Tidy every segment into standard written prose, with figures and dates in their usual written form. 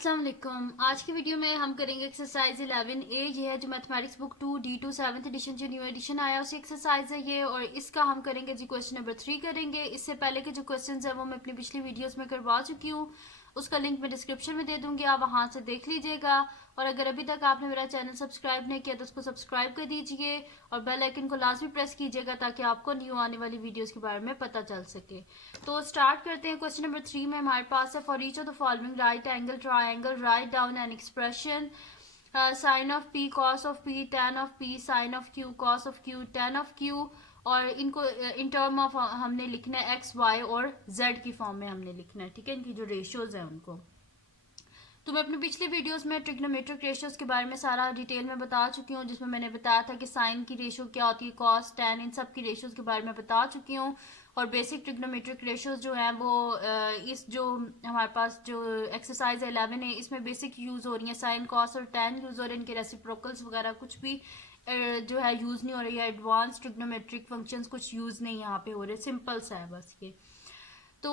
अस्सलाम वालेकुम। आज की वीडियो में हम करेंगे एक्सरसाइज 11A। ये है जो mathematics book 2D2 7th edition जो न्यू एडिशन आया उसी एक्सरसाइज है ये, और इसका हम करेंगे जी क्वेश्चन नंबर 3 करेंगे। इससे पहले के जो क्वेश्चंस है वो मैं अपनी पिछली वीडियोस में करवा चुकी हूँ, उसका लिंक मैं डिस्क्रिप्शन में दे दूंगी, आप वहां से देख लीजिएगा। और अगर अभी तक आपने मेरा चैनल सब्सक्राइब नहीं किया तो उसको सब्सक्राइब कर दीजिए और बेल आइकन को लाजमी प्रेस कीजिएगा ताकि आपको न्यू आने वाली वीडियोस के बारे में पता चल सके। तो स्टार्ट करते हैं। क्वेश्चन नंबर 3 में हमारे पास है, for each of the following right angle triangle write down an expression sine of P cos of P tan of P sine of Q cos of Q tan of Q. और इनको in term of हमने लिखना है X Y और Z की form में हमने लिखना है, ठीक है। इनकी जो रेशियोज है उनको तो मैं अपनी पिछली वीडियोस में ट्रिग्नोमेट्रिक रेशियोज के बारे में सारा डिटेल में बता चुकी हूँ, जिसमें मैंने बताया था कि साइन की रेशियो क्या होती है, कॉस टेन, इन सब की रेशियोज के बारे में बता चुकी हूँ। और बेसिक ट्रिग्नोमेट्रिक रेशियोज जो है वो इस जो हमारे पास जो एक्सरसाइज 11 है इसमें बेसिक यूज हो रही है, साइन कॉस और टेन यूज हो रहे हैं। इनके रेसिप्रोकल्स वगैरह कुछ भी जो है यूज नहीं हो रही है। एडवांस ट्रिग्नोमेट्रिक फंक्शंस कुछ यूज नहीं यहाँ पे हो रहे, सिंपल सा है बस ये। तो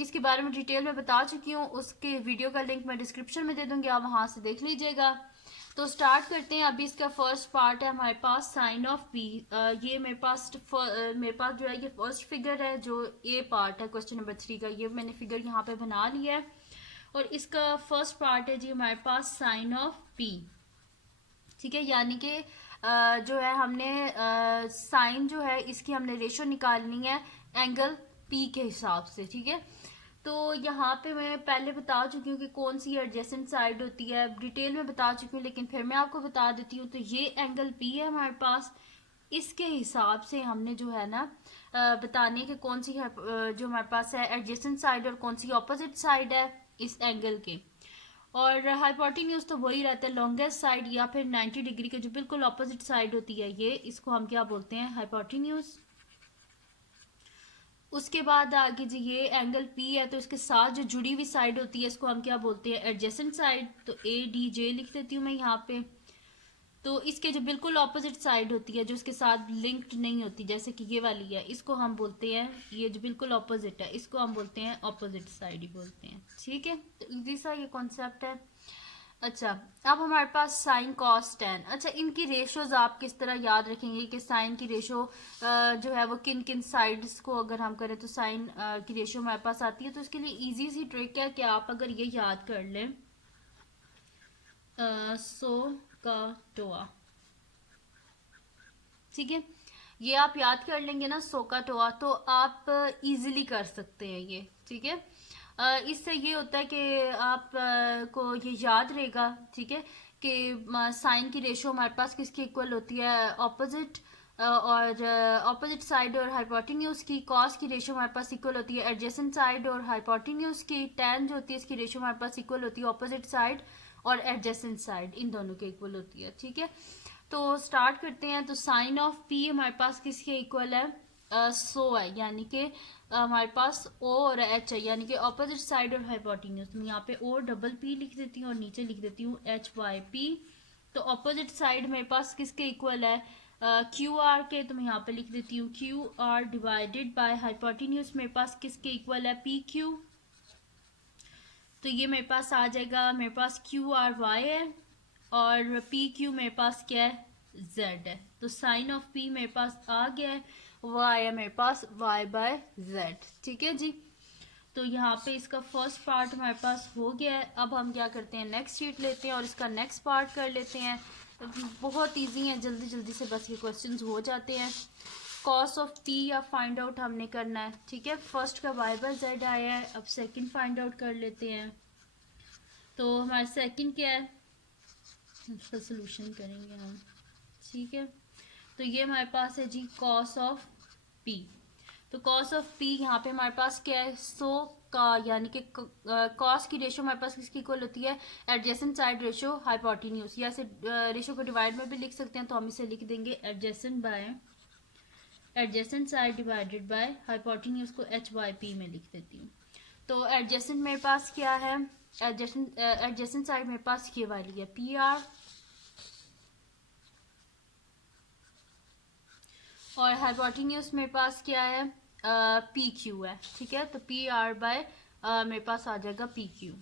इसके बारे में डिटेल में बता चुकी हूँ, उसके वीडियो का लिंक मैं डिस्क्रिप्शन में दे दूंगी, आप वहां से देख लीजिएगा। तो स्टार्ट करते हैं। अभी इसका फर्स्ट पार्ट है हमारे पास साइन ऑफ पी। ये मेरे पास जो है ये फर्स्ट फिगर है, जो ए पार्ट है क्वेश्चन नंबर 3 का, ये मैंने फिगर यहाँ पे बना लिया है। और इसका फर्स्ट पार्ट है जी हमारे पास साइन ऑफ पी, ठीक है। यानी कि जो है हमने साइन जो है इसकी हमने रेशो निकालनी है एंगल पी के हिसाब से, ठीक है। तो यहाँ पे मैं पहले बता चुकी हूँ कि कौन सी एडजेसेंट साइड होती है, डिटेल में बता चुकी हूँ, लेकिन फिर मैं आपको बता देती हूँ। तो ये एंगल पी है हमारे पास, इसके हिसाब से हमने जो है ना बताने कि कौन सी जो हमारे पास है एडजेसेंट साइड और कौन सी ऑपोजिट साइड है इस एंगल के। और हाइपोटेन्यूज तो वही रहता है, लॉन्गेस्ट साइड या फिर 90 डिग्री के जो बिल्कुल ऑपोजिट साइड होती है ये, इसको हम क्या बोलते हैं, हाइपोटेन्यूज। उसके बाद आगे जी ये एंगल पी है, तो इसके साथ जो जुड़ी हुई साइड होती है इसको हम क्या बोलते हैं, एडजेसेंट साइड। तो ए डी जे लिख देती हूँ मैं यहाँ पे। तो इसके जो बिल्कुल ऑपोजिट साइड होती है, जो इसके साथ लिंक्ड नहीं होती, जैसे कि ये वाली है, इसको हम बोलते हैं, ये जो बिल्कुल ऑपोजिट है इसको हम बोलते हैं ऑपोजिट साइड ही बोलते हैं, ठीक है। तो इजी सा ये कॉन्सेप्ट है। अच्छा, अब हमारे पास साइन कॉस टेन। अच्छा, इनकी रेशियोज आप किस तरह याद रखेंगे कि साइन की रेशो जो है वो किन किन साइड्स को अगर हम करें तो साइन की रेशियो हमारे पास आती है। तो इसके लिए इजी सी ट्रिक है कि आप अगर ये याद कर लें, सो का टोआ, ठीक है, ये आप याद कर लेंगे ना सो का टोआ, तो आप इजीली कर सकते हैं ये, ठीक है। इससे ये होता है कि आप को ये याद रहेगा, ठीक है, कि साइन की रेशो हमारे पास किसकी इक्वल होती है, ऑपोजिट और ऑपोजिट साइड और हाइपोटेन्यूज की। कॉस की रेशो हमारे पास इक्वल होती है एडजेसेंट साइड और हाइपोटेन्यूज की। टेन जो होती है इसकी रेशो हमारे पास इक्वल होती है ऑपोजिट साइड और एडजेसेंट साइड, इन दोनों के इक्वल होती है, ठीक है। तो स्टार्ट करते हैं। तो साइन ऑफ पी हमारे पास किसके इक्वल है, सो है, यानी कि हमारे पास ओ और एच है, यानी कि ऑपोजिट साइड और हाइपोटेन्यूज। मैं यहाँ पे ओ डबल पी लिख देती हूँ और नीचे लिख देती हूँ एच वाई पी। तो ऑपोजिट साइड मेरे पास किसके इक्वल है, क्यू आर के। तो मैं यहाँ पे लिख देती हूँ Q R divided by hypotenuse मेरे पास किसके इक्वल है, पी क्यू। तो ये मेरे पास आ जाएगा, मेरे पास क्यू आर वाई है और पी क्यू मेरे पास क्या है, जेड है। तो साइन ऑफ पी मेरे पास आ गया है, वाई है मेरे पास वाई बाय जेड, ठीक है जी। तो यहाँ पे इसका फर्स्ट पार्ट हमारे पास हो गया है। अब हम क्या करते हैं, नेक्स्ट शीट लेते हैं और इसका नेक्स्ट पार्ट कर लेते हैं। बहुत इजी है, जल्दी जल्दी से बस ये क्वेश्चंस हो जाते हैं। कॉस ऑफ पी या फाइंड आउट हमने करना है, ठीक है। फर्स्ट का वाई बाय जेड आया है, अब सेकंड फाइंड आउट कर लेते हैं। तो हमारा सेकंड क्या है, इसका सोल्यूशन करेंगे हम, ठीक है। तो ये हमारे पास है जी कॉस ऑफ पी। तो कॉस ऑफ पी यहाँ पे हमारे पास क्या है, सो का, यानी कि कॉस की रेशो हमारे पास किसकी इक्वल होती है, एडजेसेंट साइड रेशो हाइपोटेन्यूज। या से रेशो को डिवाइड में भी लिख सकते हैं, तो हम इसे लिख देंगे adjacent by adjacent side divided by hypotenuse को एच वाई पी में लिख देती हूँ। तो एडजेसेंट मेरे पास क्या है, एडजेसेंट साइड मेरे पास ये वाली है पी आर, और हाइपोटेन्यूज मेरे पास क्या है, पी क्यू है, ठीक है। तो पी आर बाय मेरे पास आ जाएगा पी क्यू।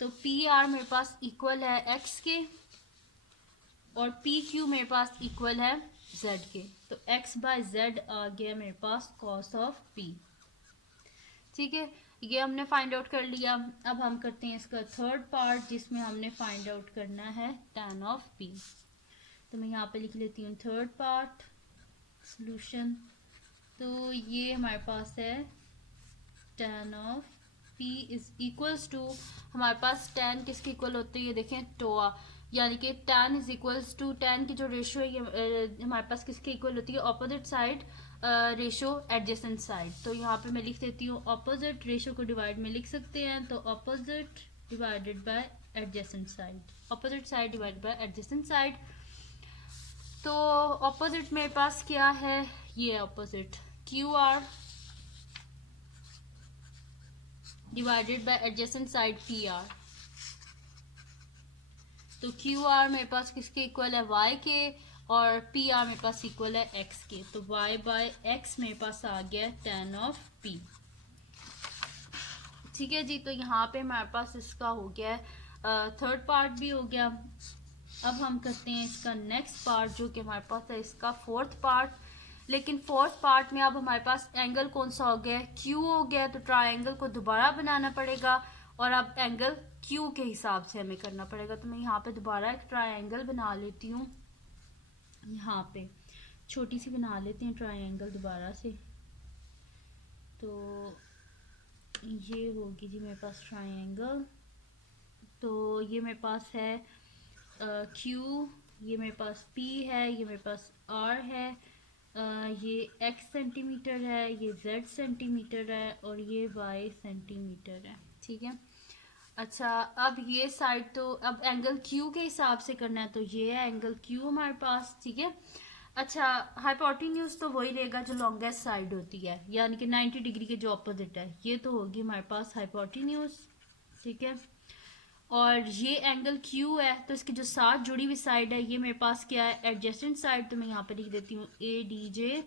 तो पी आर मेरे पास इक्वल है एक्स के और पी क्यू मेरे पास इक्वल है जेड के। तो एक्स बाय जेड आ गया मेरे पास कॉस ऑफ पी। ठीक है, ये हमने फाइंड आउट कर लिया। अब हम करते हैं इसका थर्ड पार्ट जिसमें हमने फाइंड आउट करना है tan ऑफ पी। तो मैं यहाँ पे लिख लेती हूँ थर्ड पार्ट सॉल्यूशन। तो ये हमारे पास है tan of p is equals to, हमारे पास tan किसके इक्वल होते हैं ये देखें, टोआ, यानी कि tan is equals to, tan की जो रेशियो है ये हमारे पास किसके इक्वल होती है, opposite side ratio adjacent side. तो यहाँ पे मैं लिख देती हूँ ऑपोजिट रेशियो को डिवाइड में लिख सकते हैं, तो opposite divided by adjacent side, opposite side divided bye adjacent side. तो ऑपोजिट मेरे पास क्या है, ये opposite Q R divided by adjacent side P R. तो क्यू आर मेरे पास किसके इक्वल है, वाई के, और पी आर मेरे पास इक्वल है एक्स के। तो वाई बाय एक्स मेरे पास आ गया tan ऑफ पी। ठीक है जी, तो यहाँ पे हमारे पास इसका हो गया है थर्ड पार्ट भी हो गया। अब हम करते हैं इसका नेक्स्ट पार्ट जो कि हमारे पास है इसका फोर्थ पार्ट। लेकिन फोर्थ पार्ट में अब हमारे पास एंगल कौन सा हो गया है, क्यू हो गया। तो ट्रायंगल को दोबारा बनाना पड़ेगा और अब एंगल क्यू के हिसाब से हमें करना पड़ेगा। तो मैं यहाँ पे दोबारा एक ट्रायंगल बना लेती हूँ, यहाँ पे छोटी सी बना लेते हैं ट्रायंगल दोबारा से। तो ये होगी जी मेरे पास ट्रायंगल। तो ये मेरे पास है क्यू, ये मेरे पास पी है, ये मेरे पास आर है, ये एक्स सेंटीमीटर है, ये जेड सेंटीमीटर है और ये वाई सेंटीमीटर है। ठीक है, अच्छा अब ये साइड तो अब एंगल क्यू के हिसाब से करना है, तो ये है एंगल क्यू हमारे पास। ठीक है, अच्छा हाइपोटेन्यूज तो वही रहेगा जो लॉन्गेस्ट साइड होती है, यानी कि 90 डिग्री के जो अपोजिट है, ये तो होगी हमारे पास हाइपोटेन्यूज। ठीक है, और ये एंगल क्यू है तो इसकी जो साथ जुड़ी हुई साइड है ये मेरे पास क्या है, एडजेसेंट साइड। तो मैं यहाँ पे लिख देती हूँ ए डी जे,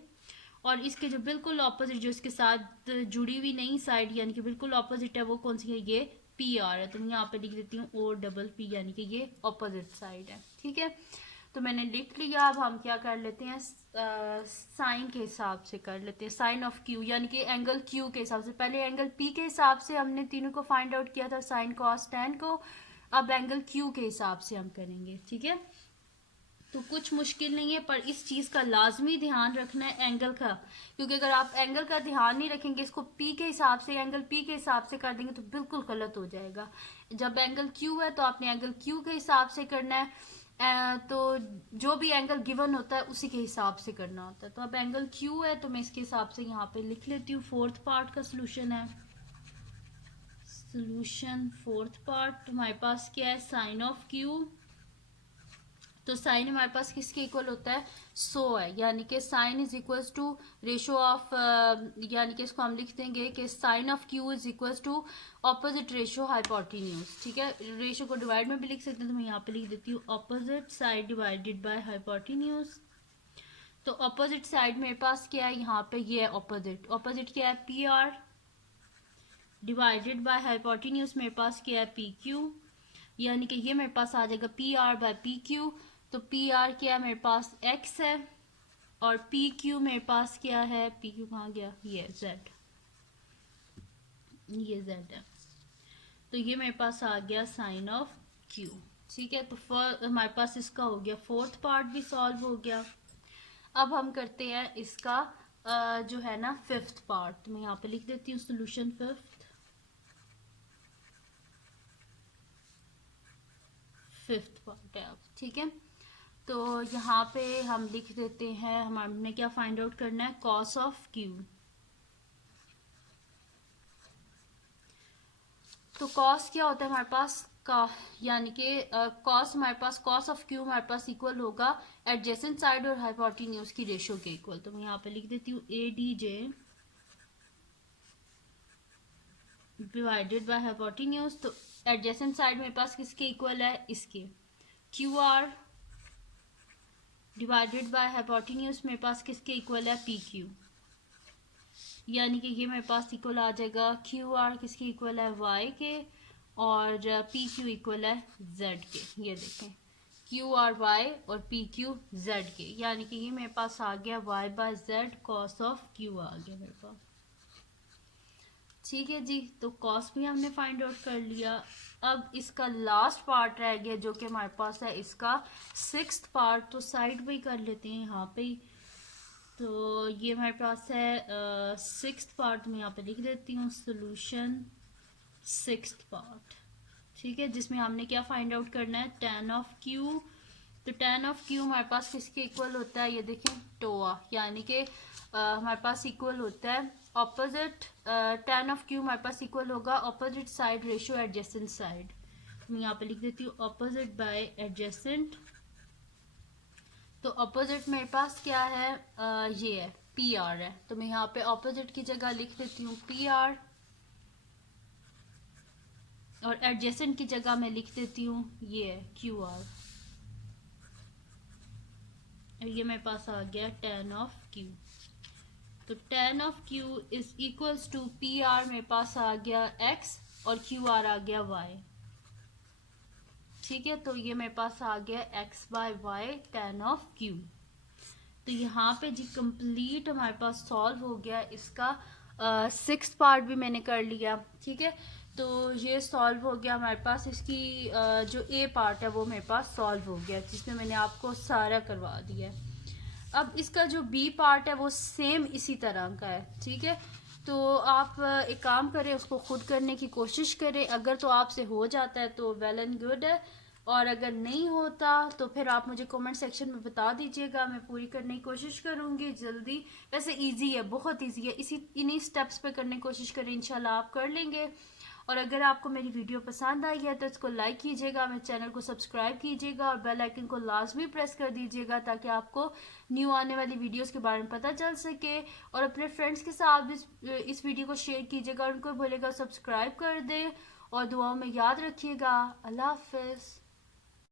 और इसके जो बिल्कुल ऑपोजिट जो इसके साथ जुड़ी हुई नई साइड यानी कि बिल्कुल ऑपोजिट है वो कौन सी है, ये पी आर है। तो मैं यहाँ पे लिख देती हूँ ओ डबल पी, यानी कि ये ऑपोजिट साइड है। ठीक है, तो मैंने लिख लिया। अब हम क्या कर लेते हैं, साइन के हिसाब से कर लेते हैं, साइन ऑफ क्यू यानी कि एंगल क्यू के हिसाब से। पहले एंगल पी के हिसाब से हमने तीनों को फाइंड आउट किया था, साइन कॉस टैन को। अब एंगल क्यू के हिसाब से हम करेंगे। ठीक है, तो कुछ मुश्किल नहीं है, पर इस चीज का लाजमी ध्यान रखना है एंगल का, क्योंकि अगर आप एंगल का ध्यान नहीं रखेंगे, इसको पी के हिसाब से, एंगल पी के हिसाब से कर देंगे तो बिल्कुल गलत हो जाएगा। जब एंगल क्यू है तो आपने एंगल क्यू के हिसाब से करना है, तो जो भी एंगल गिवन होता है उसी के हिसाब से करना होता है। तो अब एंगल क्यू है तो मैं इसके हिसाब से यहाँ पे लिख लेती हूँ। फोर्थ पार्ट का सोल्यूशन है, सोल्यूशन फोर्थ पार्ट हमारे पास क्या है, साइन ऑफ क्यू। तो साइन हमारे पास किसके इक्वल होता है, 100 है, यानी कि sine is equals to ratio of, यानी कि इसको हम लिख देंगे कि sine of Q is equals to opposite ratio hypotenuse. ठीक है, रेशियो को डिवाइड में भी लिख सकते हैं, तो मैं यहाँ पे लिख देती हूँ opposite side divided by hypotenuse. तो ऑपोजिट साइड मेरे पास क्या है, यहाँ पे ये है ऑपोजिट, ऑपोजिट क्या है P R divided by hypotenuse मेरे पास क्या है पी क्यू, यानी कि ये मेरे पास आ जाएगा P R by P Q. तो पी आर क्या है मेरे पास एक्स है और पी क्यू मेरे पास क्या है, पी क्यू कहाँ गया, ये जेड, ये जेड है। तो ये मेरे पास आ गया साइन ऑफ क्यू। ठीक है, तो हमारे पास इसका हो गया फोर्थ पार्ट भी सॉल्व हो गया। अब हम करते हैं इसका जो है ना फिफ्थ पार्ट। तो मैं यहाँ पे लिख देती हूँ सोल्यूशन फिफ्थ पार्ट है अब। ठीक है, तो यहाँ पे हम लिख देते हैं, हमने क्या फाइंड आउट करना है, कॉस ऑफ क्यू। तो कॉस क्या होता है हमारे पास का, यानी कि कॉस हमारे पास, कॉस ऑफ क्यू हमारे पास इक्वल होगा एडजेसेंट साइड और हाइपोटेन्यूज की रेशियो के इक्वल। तो मैं यहाँ पे लिख देती हूँ A D J divided by hypotenuse. तो एडजेसेंट साइड मेरे पास किसके इक्वल है, इसके, Q R divided by hypotenuse मेरे पास किसके इक्वल है, पी क्यू, यानी कि ये मेरे पास इक्वल आ जाएगा क्यू आर किसके इक्वल है, वाई के, और पी क्यू इक्वल है जेड के। ये देखें क्यू आर वाई और पी क्यू जेड के, यानी कि ये मेरे पास आ गया Y by Z cos of Q आ गया मेरे पास। ठीक है जी, तो कॉस भी हमने फाइंड आउट कर लिया। अब इसका लास्ट पार्ट रह गया जो कि हमारे पास है इसका सिक्स्थ पार्ट, तो साइड पे ही कर लेते हैं यहाँ पे ही। तो ये हमारे पास है सिक्स्थ पार्ट, मैं यहाँ पे लिख देती हूँ सोल्यूशन सिक्स्थ पार्ट। ठीक है, जिसमें हमने क्या फाइंड आउट करना है, tan ऑफ क्यू। तो tan ऑफ क्यू हमारे पास किसके इक्वल होता है, ये देखें टोआ, यानी कि हमारे पास इक्वल होता है ऑपोजिट। tan ऑफ क्यू हमारे पास इक्वल होगा opposite side ratio adjacent side. मैं यहाँ पे लिख देती हूँ ऑपोजिट बाय एडजेसेंट। तो ऑपोजिट मेरे पास क्या है, ये है पी आर है, तो मैं यहाँ पे ऑपोजिट की जगह लिख देती हूँ पी आर, और एडजेसेंट की जगह मैं लिख देती हूँ ये है क्यू आर। ये मेरे पास आ गया tan ऑफ क्यू। तो tan of Q is equals to P R, मेरे पास आ गया x और क्यू आर आ गया y। ठीक है, तो ये मेरे पास आ गया x by Y tan of Q. तो यहाँ पे जी कंप्लीट हमारे पास सॉल्व हो गया इसका सिक्स्थ पार्ट भी मैंने कर लिया। ठीक है, तो ये सॉल्व हो गया हमारे पास, इसकी जो ए पार्ट है वो मेरे पास सॉल्व हो गया, जिसमें मैंने आपको सारा करवा दिया है। अब इसका जो बी पार्ट है वो सेम इसी तरह का है। ठीक है, तो आप एक काम करें, उसको खुद करने की कोशिश करें। अगर तो आपसे हो जाता है तो वेल एंड गुड है, और अगर नहीं होता तो फिर आप मुझे कमेंट सेक्शन में बता दीजिएगा, मैं पूरी करने की कोशिश करूँगी जल्दी। वैसे इजी है, बहुत इजी है, इन्हीं स्टेप्स पे करने की कोशिश करें, इंशाल्लाह आप कर लेंगे। और अगर आपको मेरी वीडियो पसंद आई है तो इसको लाइक कीजिएगा, मेरे चैनल को सब्सक्राइब कीजिएगा और बेल आइकन को लाजमी प्रेस कर दीजिएगा, ताकि आपको न्यू आने वाली वीडियोस के बारे में पता चल सके। और अपने फ्रेंड्स के साथ भी इस वीडियो को शेयर कीजिएगा, उनको बोलेगा सब्सक्राइब कर दे, और दुआओं में याद रखिएगा। अल्लाह हाफिज़।